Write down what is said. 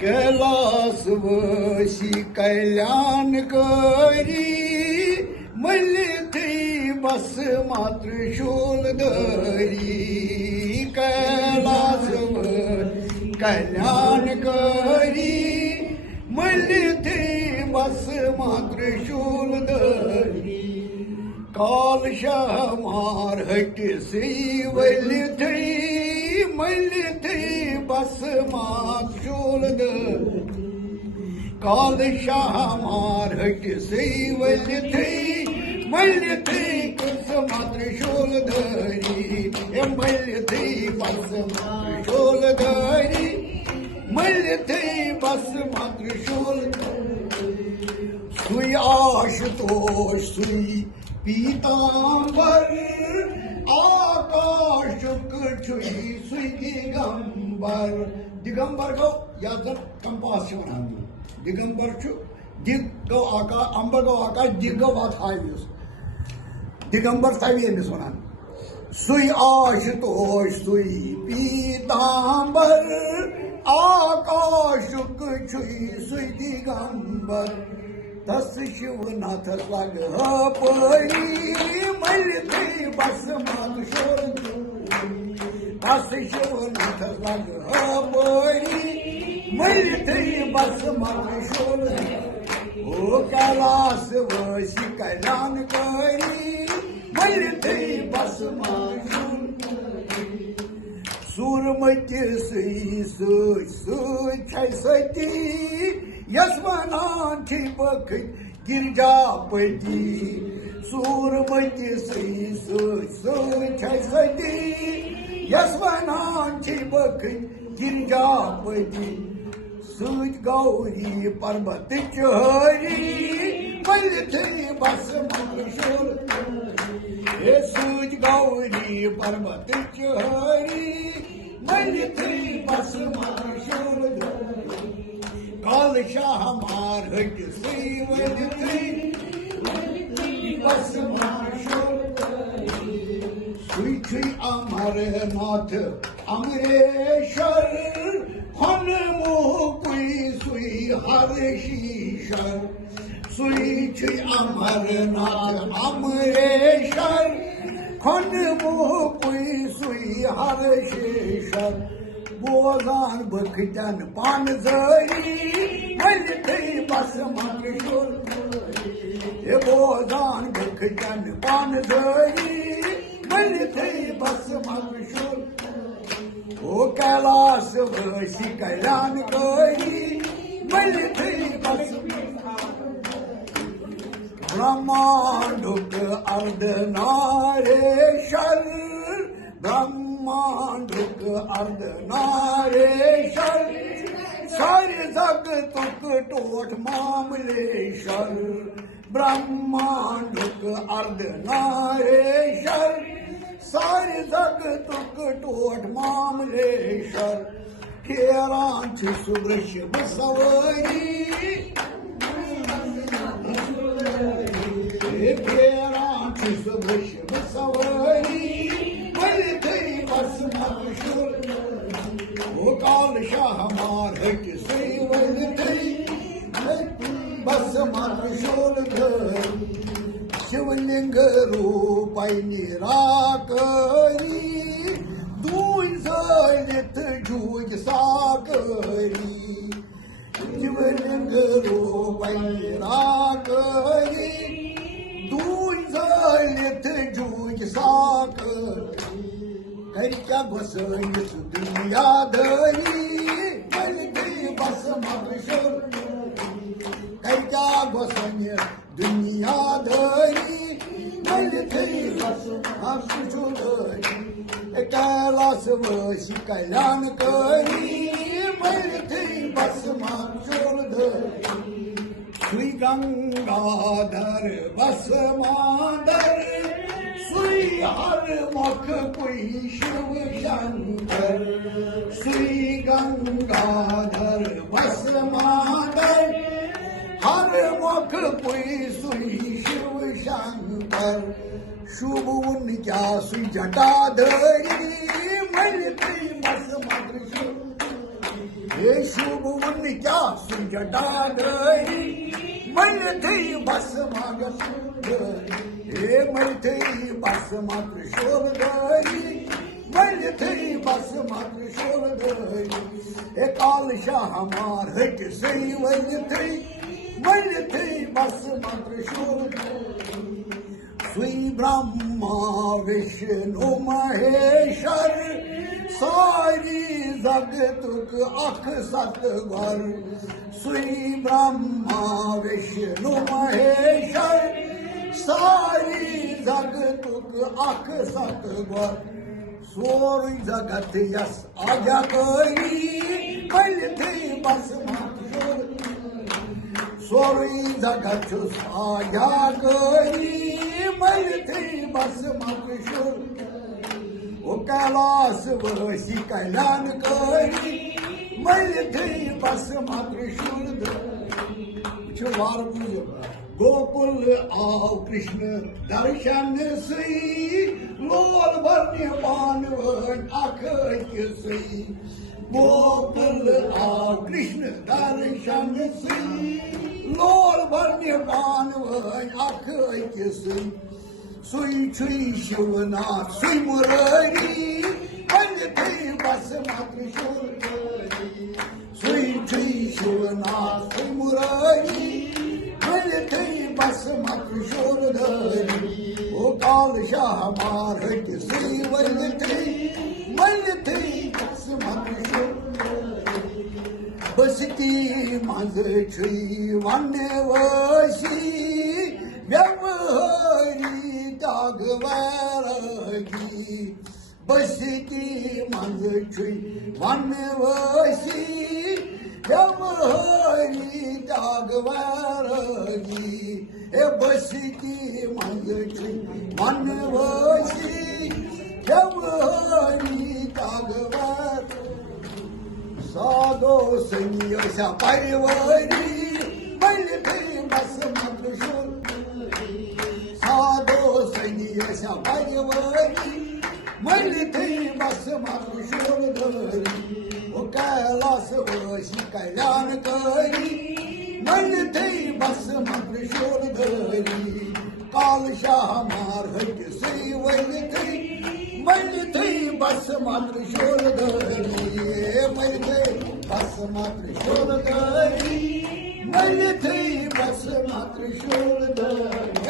कैलासवासी कल्याण करी मल्लिथी बस मात्र शूलधरी कैलासवासी कल्याण करी मल्लिथी बस मात्र शूलधरी काल शहमार हट सी वल्लिथी मल्लिथी बस मात शूलधरी काल शहमार हट सी वल्लिथी मल्लिथी बस मात्र शूलधरी मल्लिथी बस मात्र शूलधरी मल्लिथी बस मात्र शूलधरी सुई आशुतोष सुई पीतांबर आकाश छुई सुई दिगंबर दिगंबर गो याद कंपास दिगंबर दिग गो आकाश अंबर गो आकाश दिग गो वाथ हाइस दिगंबर थावी एमिस वनान सुई आशुतोष सुई पीतांबर आकाश छुई सुई दिगंबर तस शिवनाथ लाग परी मल्लिथी बस मात शूलधरी तस शिवनाथ लाग परी मल्लिथी बस मात शूलधरी ओ कैलासवासी कल्याण करी मल्लिथी बस मात शूलधरी सूरमती सुई सती यशवनांची बखत गिरजापती सूरमती सती यशवनांची बखत गिरजापती सूज गौरी पर्वत हरी मल्लिथी बस मात्र शूलधरी सूज गौरी पर्वत हरी मल्लिथी बस मात्र शूलधरी काल शहमार हट सी वल्लिथी बस मात्र शूलधरी सुई छुई अमरनाथ अमरेश्वर हनुमुकुई सुई हर्षीश्वर सुई छुई अमरनाथ अमरेश्वर हनुमुकुई सुई हर्षीश्वर बोजान बखत्यान पानझरी मल्लिथी बस मात्र शूलधरी बोजान बखत्यान पानझरी मल्लिथी बस मात्र शूलधरी ओ कैलासवासी कल्याण करी मल्लिथी बस ब्रह्मांडुक अर्धनारेश्वर ब्रह्मांडुक अर्धनारेश्वर सारे जग तुक टोट मामलेश्वर ब्रह्मांडुक अर्धनारेश्वर सारे जग तुक टोट मामलेश्वर खेरांची सुवृषभ सवरी खेरांची सुवृषभ सवरी मल्लिथी बस मात्र शूलधरी ओ काल शहमार हट सी वल्लिथी बस मात्र शूलधरी शिवलिंग रूपाई निराकरी दूज जलित झूज साकरी शिवलिंग रूपाई निराकरी दूज जलित झूज साकरी करिका बसनिस दुनिया धरी मल्लिथी बस मात्र शूलधरी करिका बसनिस दुनिया धरी मल्लिथी बस मात्र शूलधरी कैलासवासी कल्याण करी मल्लिथी बस मात्र शूलधरी सुई गंगाधर बस माधर सुई हर मुख कोई शिव शंकर सुई गंगाधर बस माधर हर मुख कोई सुई शिव शंकर शुभ उनक्या सुई जटाधरी मल्लिथी बस मात्र शूलधरी हे शुभ क्या सुजटागरी मन थी बस माग हे मन थी बस मात्र शोध गई मन थी बस मात्र शोध गई हे काल शाह हमार हट सही वन थी मन थी बस मात्र शोध गई सुई ब्रह्मा विष्णु महेश्वर सारी जगतुक अख सतवर सुई ब्रह्मा विष्णु महेश्वर सारी जगतुक अख सतवर सोरी जगत यस आज्ञा करी मन थी बस मात्र सोरी जगत आज्ञा करी मन थी बस मात्र ओ कैलास वसी कल्याण करी मन थी बस मात्र शुद्ध वार गोकुल आओ कृष्ण दर्शन सही लोल भरने पानवन अख सही गोकुल आओ कृष्ण दर्शन सही लोल भरने पानवन अख सही सुई छुई शिवनाथ सुई मुरारी मन थी बस मात्र सुई छुई शिवनाथ सुई मुरारी मन थी बस मात्र शोरधरी ओ काल शाह मार हट सुई वन थी मन थी बस मात्र बसती मज छुई वन वशी व्यवहारी तागवारगी बसती मंग छुई वनवशी व्यवहारी तागवारगी हे बसती मंग छुई वनवशी व्यवहारी तागवार साधो संयशा परिवारी मन थी बस मात्र साधो संयशा परिवारी मन थी बस मात्र शोधरी ओ कैलास वशी कल्याण करी मन थी बस मात्र शोधरी काल शाह मार हट सही वन थी मन थी बस मात्र शोधरी मन थी बस मात्र शोधरी मन थी बस मात्र शोधरी